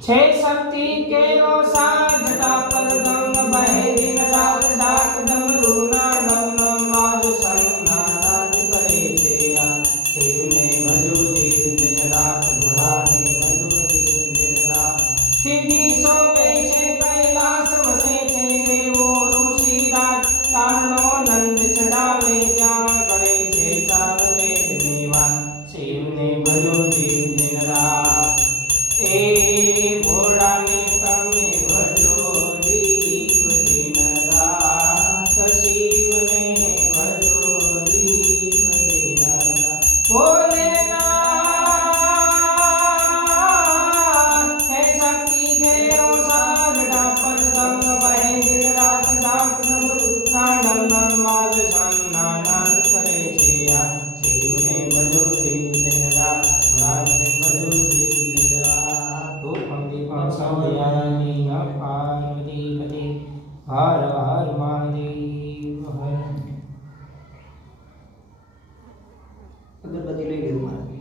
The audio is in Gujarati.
છે શક્તિ કેરો સાધતા પરદમ બહે દિન રાત ડાક દમ રૂના નમ નમ વાજ સરુના નાદ કરે છે શિવને ભજો દિન રાત ઘોડાને ભજો દિન રાત. સિદ્ધિ ભગવાનની મા પાર્વતી પતિ હાર હાર મહાદેવ અગરબત્તી લઈ લેવું મારે